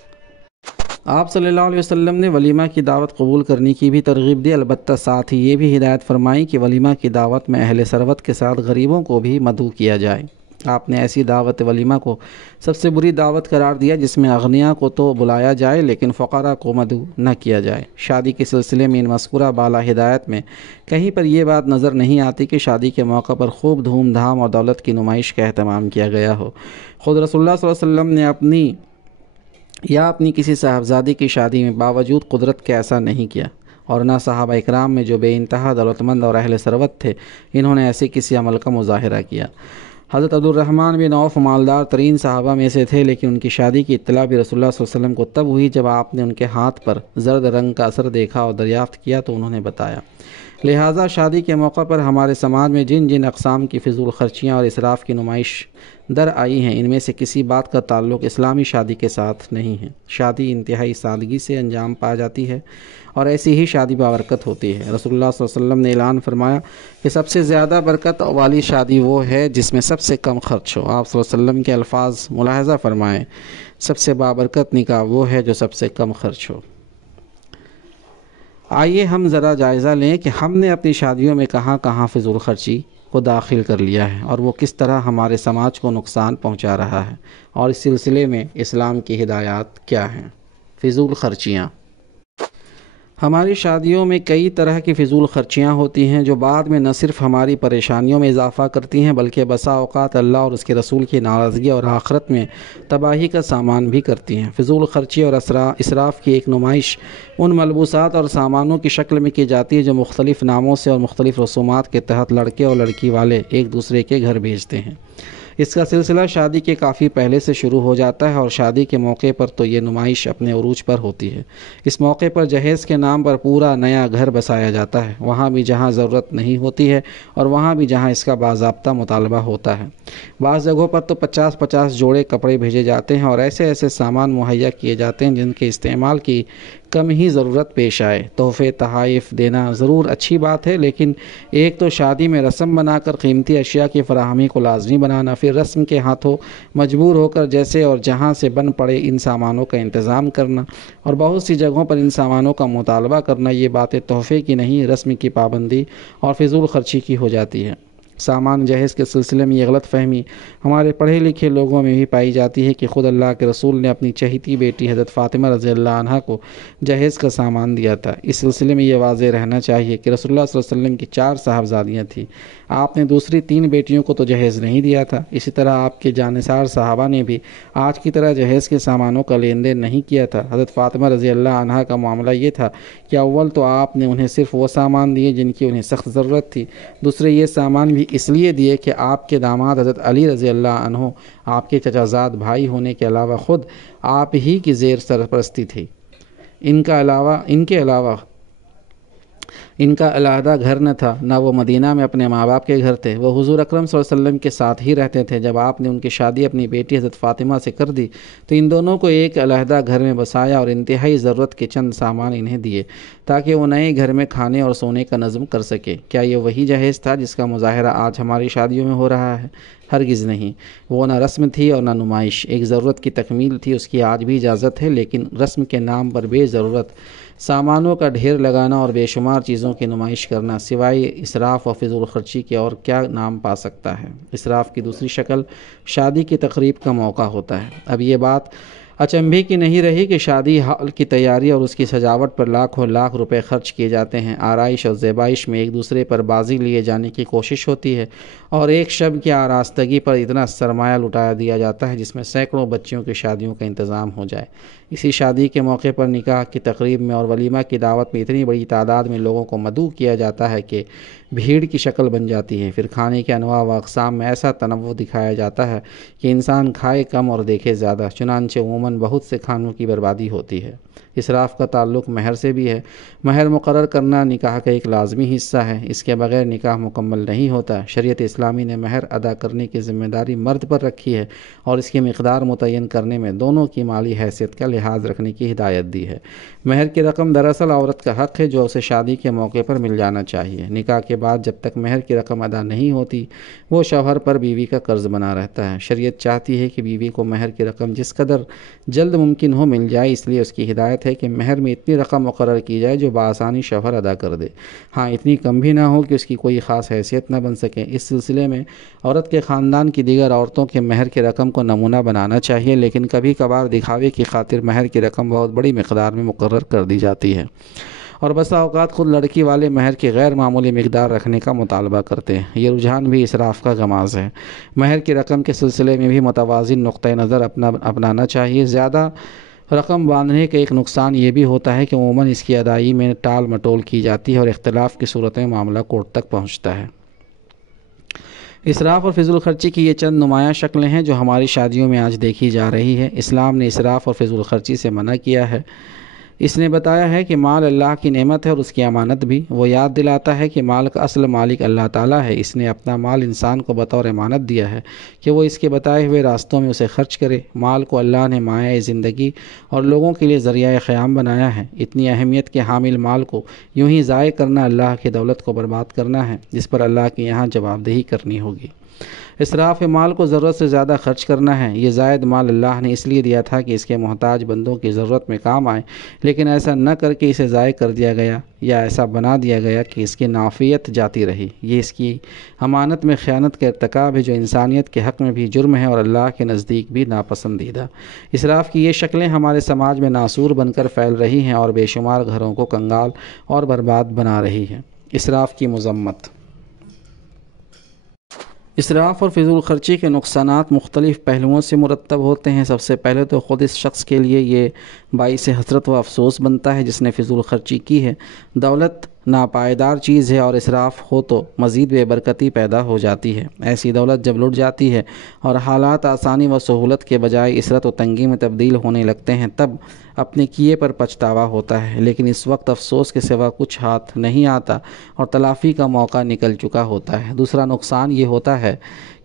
آپ صلی اللہ علیہ وسلم نے ولیمہ کی دعوت قبول کرنے کی بھی ترغیب دی، البتہ ساتھ ہی یہ بھی ہدایت فرمائی کہ ولیمہ کی دعوت میں اہل ثروت کے ساتھ غریبوں کو بھی مدعو کیا جائے۔ آپ نے ایسی دعوت ولیمہ کو سب سے بری دعوت قرار دیا جس میں اغنیاء کو تو بلایا جائے لیکن فقراء کو مدعو نہ کیا جائے۔ شادی کے سلسلے میں ان مذکورہ بالا ہدایت میں کہیں پر یہ بات نظر نہیں آتی کہ شادی کے موقع پر خوب دھوم دھام اور دولت کی نمائش کا اہتمام کیا گیا ہو۔ خود رسول اللہ صلی اللہ علیہ وسلم نے اپنی کسی صاحبزادی کی شادی میں باوجود قدرت کے ایسا نہیں کیا، اور نہ صحابہ اکرام میں جو بے انتہا دولت مند اور اہل ثروت تھے انہوں نے ایسے کسی عمل کا مظاہرہ کیا۔ حضرت عبد الرحمن بن عوف مالدار ترین صحابہ میں سے تھے، لیکن ان کی شادی کی اطلاع بھی رسول اللہ صلی اللہ علیہ وسلم کو تب ہوئی جب آپ نے ان کے ہاتھ پر زرد رنگ کا اثر دیکھا اور دریافت کیا تو انہوں نے بتایا۔ لہٰذا شادی کے موقع پر ہمارے سماج میں جن اقسام کی فضول خرچیاں اور اسراف کی نمائش در آئی ہیں، ان میں سے کسی بات کا تعلق اسلامی شادی کے ساتھ نہیں ہے۔ شادی انتہائی سادگی سے انجام پا جاتی ہے اور ایسی ہی شادی بابرکت ہوتی ہے۔ رسول اللہ صلی اللہ علیہ وسلم نے اعلان فرمایا کہ سب سے زیادہ برکت والی شادی وہ ہے جس میں سب سے کم خرچ ہو۔ آپ صلی اللہ علیہ وسلم کے الفاظ ملاحظہ فرمائیں، سب سے بابرکت نکاح وہ ہے جو سب سے کم خرچ ہو۔ آئیے ہم ذرا جائزہ لیں کہ ہم نے اپنی شادیوں میں کہاں کہاں فضول خرچی کو داخل کر لیا ہے اور وہ کس طرح ہمارے سماج کو نقصان پہنچا رہا ہے، اور اس سلسلے میں اسلام کی ہدایات کیا ہیں۔ فضول خرچیاں۔ ہماری شادیوں میں کئی طرح کی فضول خرچیاں ہوتی ہیں جو بعد میں نہ صرف ہماری پریشانیوں میں اضافہ کرتی ہیں بلکہ بسا اوقات اللہ اور اس کے رسول کی ناراضگی اور آخرت میں تباہی کا سامان بھی کرتی ہیں۔ فضول خرچی اور اسراف کی ایک نمائش ان ملبوسات اور سامانوں کی شکل میں کی جاتی ہے جو مختلف ناموں سے اور مختلف رسومات کے تحت لڑکے اور لڑکی والے ایک دوسرے کے گھر بھیجتے ہیں۔ اس کا سلسلہ شادی کے کافی پہلے سے شروع ہو جاتا ہے اور شادی کے موقع پر تو یہ نمائش اپنے عروج پر ہوتی ہے۔ اس موقع پر جہیز کے نام پر پورا نیا گھر بسایا جاتا ہے، وہاں بھی جہاں ضرورت نہیں ہوتی ہے اور وہاں بھی جہاں اس کا باضابطہ مطالبہ ہوتا ہے۔ بعض جگہوں پر تو 50 جوڑے کپڑے بھیجے جاتے ہیں اور ایسے سامان مہیا کیے جاتے ہیں جن کے استعمال کی کم ہی ضرورت پیش آئے۔ تحفے تحائف دینا ضرور اچھی بات ہے، لیکن ایک تو شادی میں رسم بنا کر قیمتی اشیاء کی فراہمی کو لازمی بنانا، پھر رسم کے ہاتھوں مجبور ہو کر جیسے اور جہاں سے بن پڑے ان سامانوں کا انتظام کرنا اور بہت سی جگہوں پر ان سامانوں کا مطالبہ کرنا، یہ باتیں تحفے کی نہیں رسم کی پابندی اور فضول خرچی کی ہو جاتی ہے۔ سامان جہیز کے سلسلے میں یہ غلط فہمی ہمارے پڑھے لکھے لوگوں میں بھی پائی جاتی ہے کہ خود اللہ کے رسول نے اپنی چہیتی بیٹی حضرت فاطمہ رضی اللہ عنہا کو جہیز کا سامان دیا تھا۔ اس سلسلے میں یہ واضح رہنا چاہیے کہ رسول اللہ صلی اللہ علیہ وسلم کی 4 صاحبزادیاں تھیں، آپ نے دوسری 3 بیٹیوں کو تو جہیز نہیں دیا تھا۔ اسی طرح آپ کے جانثار صحابہ نے بھی آج کی طرح جہیز کے سامانوں کا لین دین نہیں کیا تھا۔ حضرت فاطمہ رضی اللہ عنہا کا معاملہ یہ تھا کہ اول تو آپ نے انہیں صرف وہ سامان دیے جن کی انہیں سخت ضرورت تھی، دوسرے یہ سامان بھی اس لیے دیے کہ آپ کے داماد حضرت علی رضی اللہ عنہ آپ کے چچا زاد بھائی ہونے کے علاوہ خود آپ ہی کی زیر سرپرستی تھی۔ ان کا علیحدہ گھر نہ تھا، نہ وہ مدینہ میں اپنے ماں باپ کے گھر تھے، وہ حضور اکرم صلی اللہ علیہ وسلم کے ساتھ ہی رہتے تھے۔ جب آپ نے ان کی شادی اپنی بیٹی حضرت فاطمہ سے کر دی تو ان دونوں کو ایک علیحدہ گھر میں بسایا اور انتہائی ضرورت کے چند سامان انہیں دیے تاکہ وہ نئے گھر میں کھانے اور سونے کا نظم کر سکے۔ کیا یہ وہی جہیز تھا جس کا مظاہرہ آج ہماری شادیوں میں ہو رہا ہے؟ ہرگز نہیں۔ وہ نہ رسم تھی اور نہ نمائش، ایک ضرورت کی تکمیل تھی، اس کی آج بھی اجازت ہے، لیکن رسم کے نام پر بے ضرورت سامانوں کا ڈھیر لگانا اور بے شمار چیزوں کی نمائش کرنا سوائے اسراف اور فضول خرچی کے اور کیا نام پا سکتا ہے؟ اسراف کی دوسری شکل شادی کی تقریب کا موقع ہوتا ہے۔ اب یہ بات اچنبھے کی نہیں رہی کہ شادی ہال کی تیاری اور اس کی سجاوٹ پر لاکھوں لاکھ روپے خرچ کیے جاتے ہیں، آرائش اور زیبائش میں ایک دوسرے پر بازی لیے جانے کی کوشش ہوتی ہے اور ایک شب کی آراستگی پر اتنا سرمایہ لٹایا دیا جاتا ہے جس میں سینکڑوں بچیوں کی شادیوں کا انتظام ہو جائے۔ اسی شادی کے موقع پر نکاح کی تقریب میں اور ولیمہ کی دعوت میں اتنی بڑی تعداد میں لوگوں کو مدعو کیا جاتا ہے کہ بھیڑ کی شکل بن جاتی ہے۔ پھر کھانے کے انواع و اقسام میں ایسا تنوع دکھایا جاتا ہے کہ انسان کھائے کم اور دیکھے زیادہ، چنانچہ عموماً بہت سے کھانوں کی بربادی ہوتی ہے۔ اسراف کا تعلق مہر سے بھی ہے۔ مہر مقرر کرنا نکاح کا ایک لازمی حصہ ہے، اس کے بغیر نکاح مکمل نہیں ہوتا۔ شریعت اسلامی نے مہر ادا کرنے کی ذمہ داری مرد پر رکھی ہے اور اس کی مقدار متعین کرنے میں دونوں کی مالی حیثیت کا لحاظ رکھنے کی ہدایت دی ہے۔ مہر کی رقم دراصل عورت کا حق ہے جو اسے شادی کے موقع پر مل جانا چاہیے۔ نکاح کے بعد جب تک مہر کی رقم ادا نہیں ہوتی وہ شوہر پر بیوی کا قرض بنا رہتا ہے۔ شریعت چاہتی ہے کہ بیوی کو مہر کی رقم جس قدر جلد ممکن ہو مل جائے، اس لیے اس کی ہدایت ہے کہ مہر میں اتنی رقم مقرر کی جائے جو بآسانی شوہر ادا کر دے، ہاں اتنی کم بھی نہ ہو کہ اس کی کوئی خاص حیثیت نہ بن سکے۔ اس سلسلے میں عورت کے خاندان کی دیگر عورتوں کے مہر کی رقم کو نمونہ بنانا چاہیے، لیکن کبھی کبھار دکھاوے کی خاطر مہر کی رقم بہت بڑی مقدار میں مقرر کر دی جاتی ہے اور بسا اوقات خود لڑکی والے مہر کی غیر معمولی مقدار رکھنے کا مطالبہ کرتے ہیں۔ یہ رجحان بھی اسراف کا غماز ہے۔ مہر کی رقم کے سلسلے میں بھی متوازن نقطۂ نظر اپنانا چاہیے۔ زیادہ رقم باندھنے کا ایک نقصان یہ بھی ہوتا ہے کہ عموماً اس کی ادائیگی میں ٹال مٹول کی جاتی ہے اور اختلاف کی صورت میں معاملہ کورٹ تک پہنچتا ہے۔ اسراف اور فضول خرچی کی یہ چند نمایاں شکلیں ہیں جو ہماری شادیوں میں آج دیکھی جا رہی ہے۔ اسلام نے اسراف اور فضول خرچی سے منع کیا ہے۔ اس نے بتایا ہے کہ مال اللہ کی نعمت ہے اور اس کی امانت بھی۔ وہ یاد دلاتا ہے کہ مال کا اصل مالک اللہ تعالیٰ ہے۔ اس نے اپنا مال انسان کو بطور امانت دیا ہے کہ وہ اس کے بتائے ہوئے راستوں میں اسے خرچ کرے۔ مال کو اللہ نے مایہ زندگی اور لوگوں کے لیے ذریعہ قیام بنایا ہے۔ اتنی اہمیت کے حامل مال کو یوں ہی ضائع کرنا اللہ کی دولت کو برباد کرنا ہے جس پر اللہ کے یہاں جواب دہی کرنی ہوگی۔ اسراف مال کو ضرورت سے زیادہ خرچ کرنا ہے۔ یہ زائد مال اللہ نے اس لیے دیا تھا کہ اس کے محتاج بندوں کی ضرورت میں کام آئے، لیکن ایسا نہ کر کے اسے ضائع کر دیا گیا یا ایسا بنا دیا گیا کہ اس کی نافعیت جاتی رہی۔ یہ اس کی امانت میں خیانت کا ارتکاب ہے جو انسانیت کے حق میں بھی جرم ہے اور اللہ کے نزدیک بھی ناپسندیدہ۔ اسراف کی یہ شکلیں ہمارے سماج میں ناسور بن کر پھیل رہی ہیں اور بے شمار گھروں کو کنگال اور برباد بنا رہی ہیں۔ اسراف کی مذمت۔ اسراف اور فضول خرچی کے نقصانات مختلف پہلوؤں سے مرتب ہوتے ہیں۔ سب سے پہلے تو خود اس شخص کے لیے یہ باعث حسرت و افسوس بنتا ہے جس نے فضول خرچی کی ہے۔ دولت ناپائیدار چیز ہے اور اسراف ہو تو مزید بے برکتی پیدا ہو جاتی ہے۔ ایسی دولت جب لٹ جاتی ہے اور حالات آسانی و سہولت کے بجائے عسرت و تنگی میں تبدیل ہونے لگتے ہیں تب اپنے کیے پر پچھتاوا ہوتا ہے، لیکن اس وقت افسوس کے سوا کچھ ہاتھ نہیں آتا اور تلافی کا موقع نکل چکا ہوتا ہے۔ دوسرا نقصان یہ ہوتا ہے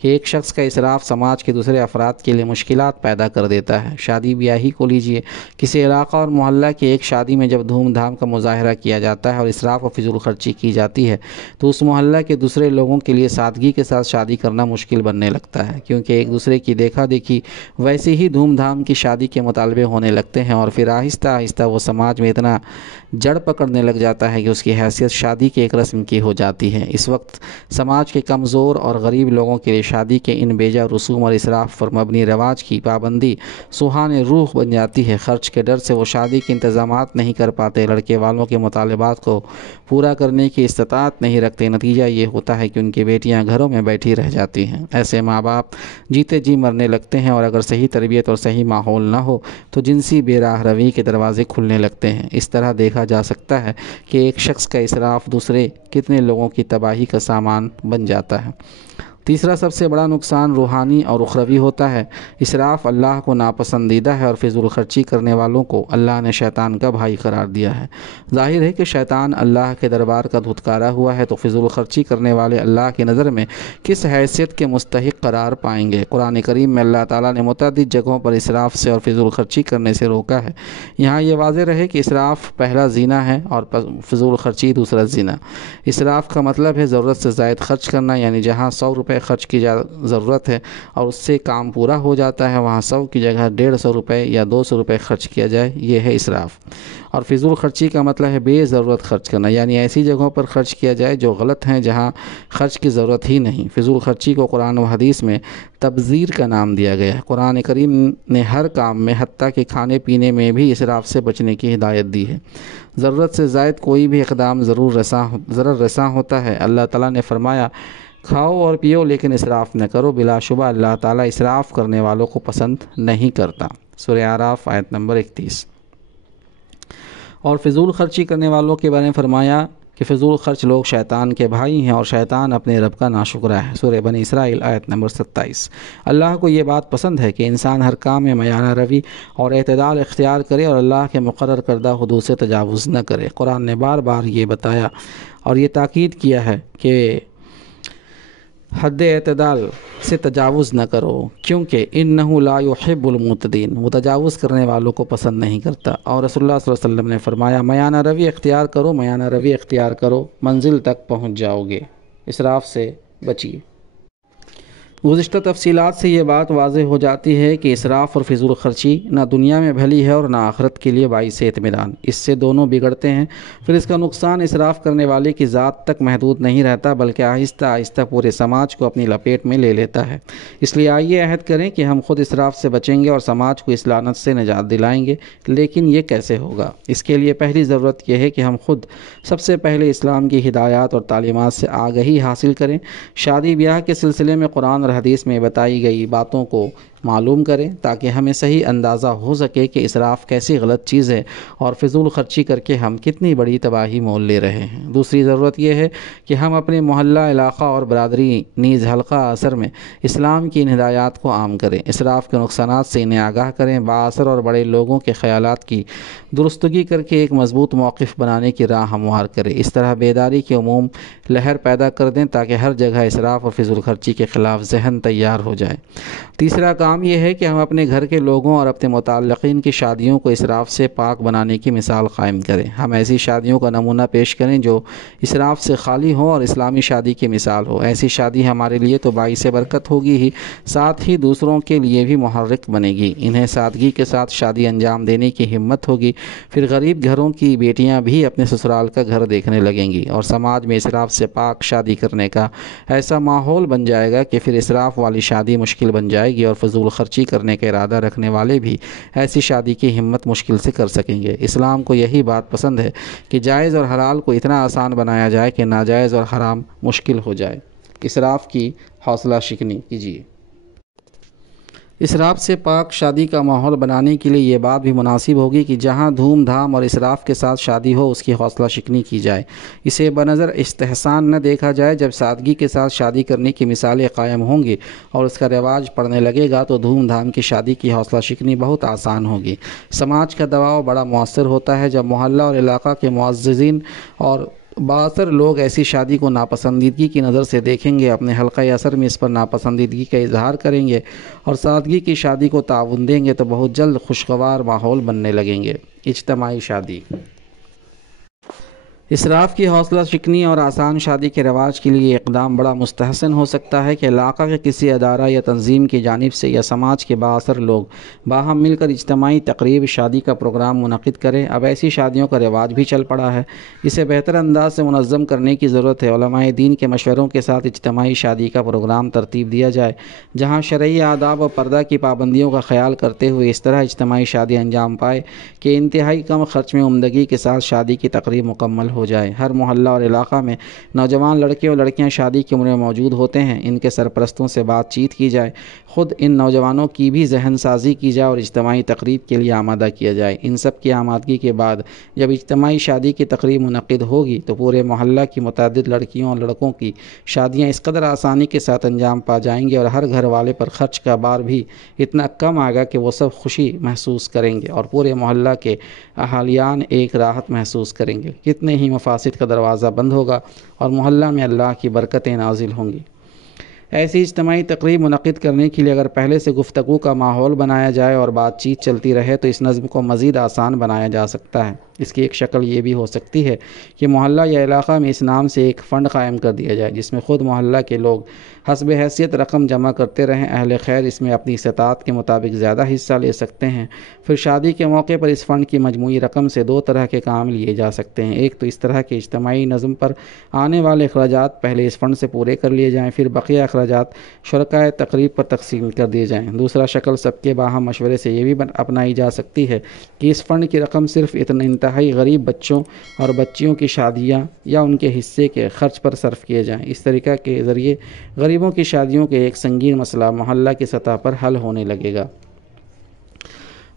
کہ ایک شخص کا اسراف سماج کے دوسرے افراد کے لیے مشکلات پیدا کر دیتا ہے۔ شادی بیاہی کو لیجئے، کسی علاقہ اور محلہ کی ایک شادی میں جب دھوم دھام کا مظاہرہ کیا جاتا ہے اور اسراف و فضول خرچی کی جاتی ہے تو اس محلہ کے دوسرے لوگوں کے لیے سادگی کے ساتھ شادی کرنا مشکل بننے لگتا ہے، کیونکہ ایک دوسرے کی دیکھا دیکھی ویسے ہی دھوم دھام کی شادی کے مطالبے ہونے لگتے ہیں اور پھر آہستہ آہستہ وہ سماج میں اتنا جڑ پکڑنے لگ جاتا ہے کہ اس کی حیثیت شادی کی ایک رسم کی ہو جاتی ہے۔ اس وقت سماج کے کمزور اور غریب لوگوں کے لیے شادی کے ان بیجا رسوم اور اسراف پر مبنی رواج کی پابندی سوہان روح بن جاتی ہے۔ خرچ کے ڈر سے وہ شادی کے انتظامات نہیں کر پاتے، لڑکے والوں کے مطالبات کو پورا کرنے کی استطاعت نہیں رکھتے۔ نتیجہ یہ ہوتا ہے کہ ان کی بیٹیاں گھروں میں بیٹھی رہ جاتی ہیں۔ ایسے ماں باپ جیتے جی مرنے لگتے ہیں اور اگر صحیح تربیت اور صحیح ماحول نہ ہو تو جنسی بے راہ روی کے دروازے کھلنے لگتے ہیں۔ اس طرح دیکھا جا سکتا ہے کہ ایک شخص کا اسراف دوسرے کتنے لوگوں کی تباہی کا سامان بن جاتا ہے۔ تیسرا سب سے بڑا نقصان روحانی اور اخروی ہوتا ہے۔ اسراف اللہ کو ناپسندیدہ ہے اور فضول خرچی کرنے والوں کو اللہ نے شیطان کا بھائی قرار دیا ہے۔ ظاہر ہے کہ شیطان اللہ کے دربار کا دھتکارا ہوا ہے تو فضول خرچی کرنے والے اللہ کی نظر میں کس حیثیت کے مستحق قرار پائیں گے۔ قرآن کریم میں اللہ تعالیٰ نے متعدد جگہوں پر اسراف سے اور فضول خرچی کرنے سے روکا ہے۔ یہاں یہ واضح رہے کہ اسراف پہلا زنا ہے اور فضول خرچی دوسرا زنا۔ اسراف کا مطلب ہے ضرورت سے زائد خرچ کرنا، یعنی جہاں 100 روپے خرچ کی ضرورت ہے اور اس سے کام پورا ہو جاتا ہے وہاں 100 کی جگہ 150 روپے یا 200 روپے خرچ کیا جائے، یہ ہے اسراف۔ اور فضول خرچی کا مطلب ہے بے ضرورت خرچ کرنا، یعنی ایسی جگہوں پر خرچ کیا جائے جو غلط ہیں، جہاں خرچ کی ضرورت ہی نہیں۔ فضول خرچی کو قرآن و حدیث میں تبذیر کا نام دیا گیا ہے۔ قرآن کریم نے ہر کام میں حتیٰ کہ کھانے پینے میں بھی اسراف سے بچنے کی ہدایت دی ہے۔ ضرورت سے زائد کوئی بھی اقدام ضرر رساں ہوتا ہے۔ اللہ تعالیٰ نے فرمایا کھاؤ اور پیو لیکن اسراف نہ کرو، بلا شبہ اللہ تعالیٰ اسراف کرنے والوں کو پسند نہیں کرتا۔ سورہ اعراف آیت نمبر 31۔ اور فضول خرچی کرنے والوں کے بارے میں فرمایا کہ فضول خرچ لوگ شیطان کے بھائی ہیں اور شیطان اپنے رب کا ناشکرا ہے۔ سورہ بنی اسرائیل آیت نمبر 27۔ اللہ کو یہ بات پسند ہے کہ انسان ہر کام میں میانہ روی اور اعتدال اختیار کرے اور اللہ کے مقرر کردہ حدود سے تجاوز نہ کرے۔ قرآن نے بار بار یہ بتایا اور یہ تاکید کیا ہے کہ حد اعتدال سے تجاوز نہ کرو، کیونکہ انہ لا یحب المعتدین، وہ تجاوز کرنے والوں کو پسند نہیں کرتا۔ اور رسول اللہ صلی اللہ علیہ وسلم نے فرمایا میانہ روی اختیار کرو، میانہ روی اختیار کرو، منزل تک پہنچ جاؤ گے، اسراف سے بچیے۔ گزشتہ تفصیلات سے یہ بات واضح ہو جاتی ہے کہ اسراف اور فضول خرچی نہ دنیا میں بھلی ہے اور نہ آخرت کے لیے باعث اطمینان، اس سے دونوں بگڑتے ہیں۔ پھر اس کا نقصان اسراف کرنے والے کی ذات تک محدود نہیں رہتا بلکہ آہستہ آہستہ پورے سماج کو اپنی لپیٹ میں لے لیتا ہے۔ اس لیے آئیے عہد کریں کہ ہم خود اسراف سے بچیں گے اور سماج کو اس لعنت سے نجات دلائیں گے۔ لیکن یہ کیسے ہوگا؟ اس کے لیے پہلی ضرورت یہ ہے کہ ہم خود سب سے پہلے اسلام کی ہدایات اور تعلیمات سے آگہی حاصل کریں، شادی بیاہ کے سلسلے میں قرآن اور حدیث میں بتائی گئی باتوں کو معلوم کریں تاکہ ہمیں صحیح اندازہ ہو سکے کہ اسراف کیسی غلط چیز ہے اور فضول خرچی کر کے ہم کتنی بڑی تباہی مول لے رہے ہیں۔ دوسری ضرورت یہ ہے کہ ہم اپنے محلہ، علاقہ اور برادری نیز حلقہ اثر میں اسلام کی ان ہدایات کو عام کریں، اسراف کے نقصانات سے انہیں آگاہ کریں، بااثر اور بڑے لوگوں کے خیالات کی درستگی کر کے ایک مضبوط موقف بنانے کی راہ ہموار کریں۔ اس طرح بیداری کی عموم لہر پیدا کر دیں تاکہ ہر جگہ اسراف اور فضول خرچی کے خلاف ذہن تیار ہو جائے۔ تیسرا کام کام یہ ہے کہ ہم اپنے گھر کے لوگوں اور اپنے متعلقین کی شادیوں کو اسراف سے پاک بنانے کی مثال قائم کریں۔ ہم ایسی شادیوں کا نمونہ پیش کریں جو اسراف سے خالی ہوں اور اسلامی شادی کی مثال ہو۔ ایسی شادی ہمارے لیے تو باعث برکت ہوگی ہی، ساتھ ہی دوسروں کے لیے بھی محرک بنے گی۔ انہیں سادگی کے ساتھ شادی انجام دینے کی ہمت ہوگی، پھر غریب گھروں کی بیٹیاں بھی اپنے سسرال کا گھر دیکھنے لگیں گی اور سماج میں اسراف سے پاک شادی کرنے کا ایسا ماحول بن جائے گا کہ پھر اسراف والی شادی مشکل بن جائے گی اور فضول خرچی کرنے کا ارادہ رکھنے والے بھی ایسی شادی کی ہمت مشکل سے کر سکیں گے۔ اسلام کو یہی بات پسند ہے کہ جائز اور حلال کو اتنا آسان بنایا جائے کہ ناجائز اور حرام مشکل ہو جائے۔ اسراف کی حوصلہ شکنی کیجیے۔ اسراف سے پاک شادی کا ماحول بنانے کے لیے یہ بات بھی مناسب ہوگی کہ جہاں دھوم دھام اور اسراف کے ساتھ شادی ہو اس کی حوصلہ شکنی کی جائے۔ اسے بنظر استحسان نہ دیکھا جائے۔ جب سادگی کے ساتھ شادی کرنے کی مثالیں قائم ہوں گی اور اس کا رواج پڑنے لگے گا تو دھوم دھام کی شادی کی حوصلہ شکنی بہت آسان ہوگی۔ سماج کا دباؤ بڑا مؤثر ہوتا ہے۔ جب محلہ اور علاقہ کے معززین اور بااثر لوگ ایسی شادی کو ناپسندیدگی کی نظر سے دیکھیں گے، اپنے حلقہ اثر میں اس پر ناپسندیدگی کا اظہار کریں گے اور سادگی کی شادی کو تعاون دیں گے تو بہت جلد خوشگوار ماحول بننے لگیں گے۔ اجتماعی شادی۔ اسراف کی حوصلہ شکنی اور آسان شادی کے رواج کے لیے اقدام بڑا مستحسن ہو سکتا ہے کہ علاقہ کے کسی ادارہ یا تنظیم کی جانب سے یا سماج کے بااثر لوگ باہم مل کر اجتماعی تقریب شادی کا پروگرام منعقد کریں۔ اب ایسی شادیوں کا رواج بھی چل پڑا ہے، اسے بہتر انداز سے منظم کرنے کی ضرورت ہے۔ علماء دین کے مشوروں کے ساتھ اجتماعی شادی کا پروگرام ترتیب دیا جائے جہاں شرعی آداب و پردہ کی پابندیوں کا خیال کرتے ہوئے اس طرح اجتماعی شادی انجام پائے کہ انتہائی کم خرچ میں عمدگی کے ساتھ شادی کی تقریب مکمل ہو جائے۔ ہر محلہ اور علاقہ میں نوجوان لڑکے اور لڑکیاں شادی کی عمر میں موجود ہوتے ہیں، ان کے سرپرستوں سے بات چیت کی جائے، خود ان نوجوانوں کی بھی ذہن سازی کی جائے اور اجتماعی تقریب کے لیے آمادہ کیا جائے۔ ان سب کی آمادگی کے بعد جب اجتماعی شادی کی تقریب منعقد ہوگی تو پورے محلہ کی متعدد لڑکیوں اور لڑکوں کی شادیاں اس قدر آسانی کے ساتھ انجام پا جائیں گی اور ہر گھر والے پر خرچ کا بار بھی اتنا کم آئے گا کہ وہ سب خوشی محسوس کریں گے اور پورے محلہ کے اہالیان ایک راحت محسوس کریں گے۔ کتنے ہی مفاسد کا دروازہ بند ہوگا اور محلہ میں اللہ کی برکتیں نازل ہوں گی۔ ایسی اجتماعی تقریب منعقد کرنے کے لیے اگر پہلے سے گفتگو کا ماحول بنایا جائے اور بات چیت چلتی رہے تو اس نظم کو مزید آسان بنایا جا سکتا ہے۔ اس کی ایک شکل یہ بھی ہو سکتی ہے کہ محلہ یا علاقہ میں اس نام سے ایک فنڈ قائم کر دیا جائے جس میں خود محلہ کے لوگ حسب حیثیت رقم جمع کرتے رہیں۔ اہل خیر اس میں اپنی استطاعت کے مطابق زیادہ حصہ لے سکتے ہیں۔ پھر شادی کے موقع پر اس فنڈ کی مجموعی رقم سے دو طرح کے کام لیے جا سکتے ہیں۔ ایک تو اس طرح کے اجتماعی نظم پر آنے والے اخراجات پہلے اس فنڈ سے پورے کر لیے جائیں، پھر بقیہ اخراجات شرکائے تقریب پر تقسیم کر دیے جائیں۔ دوسرا شکل سب کے باہم مشورے سے یہ بھی اپنائی جا سکتی ہے کہ اس فنڈ کی رقم صرف انتہائی غریب بچوں اور بچیوں کی شادیاں یا ان کے حصے کے خرچ پر صرف کیے جائیں۔ اس طریقہ کے ذریعے غریبوں کی شادیوں کے ایک سنگین مسئلہ محلہ کی سطح پر حل ہونے لگے گا۔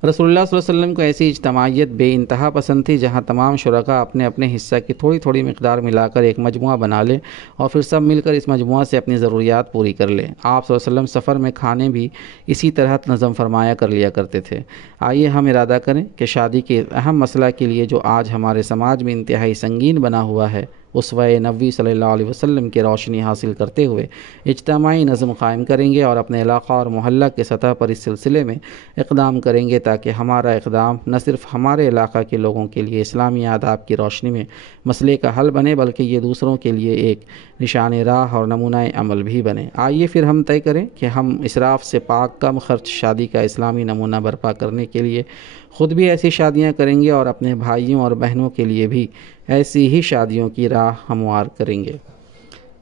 رسول اللہ صلی اللہ علیہ وسلم کو ایسی اجتماعیت بے انتہا پسند تھی جہاں تمام شرکاء اپنے اپنے حصہ کی تھوڑی تھوڑی مقدار ملا کر ایک مجموعہ بنا لیں اور پھر سب مل کر اس مجموعہ سے اپنی ضروریات پوری کر لیں۔ آپ صلی اللہ علیہ وسلم سفر میں کھانے بھی اسی طرح نظم فرمایا کر لیا کرتے تھے۔ آئیے ہم ارادہ کریں کہ شادی کے اہم مسئلہ کے لیے جو آج ہمارے سماج میں انتہائی سنگین بنا ہوا ہے اسوہ نبوی صلی اللہ علیہ وسلم کی روشنی حاصل کرتے ہوئے اجتماعی نظم قائم کریں گے اور اپنے علاقہ اور محلہ کے سطح پر اس سلسلے میں اقدام کریں گے تاکہ ہمارا اقدام نہ صرف ہمارے علاقہ کے لوگوں کے لیے اسلامی آداب کی روشنی میں مسئلے کا حل بنے بلکہ یہ دوسروں کے لیے ایک نشان راہ اور نمونہ عمل بھی بنے۔ آئیے پھر ہم طے کریں کہ ہم اسراف سے پاک کم خرچ شادی کا اسلامی نمونہ برپا کرنے کے لیے خود بھی ایسی شادیاں کریں گے اور اپنے بھائیوں اور بہنوں کے لیے بھی ایسی ہی شادیوں کی راہ ہموار کریں گے۔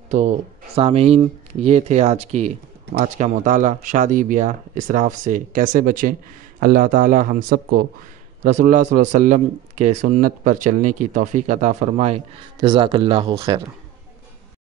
تو سامعین، یہ تھے آج کا مطالعہ، شادی بیاہ اسراف سے کیسے بچیں۔ اللہ تعالی ہم سب کو رسول اللہ صلی اللہ علیہ وسلم کے سنت پر چلنے کی توفیق عطا فرمائے۔ جزاک اللہ خیر۔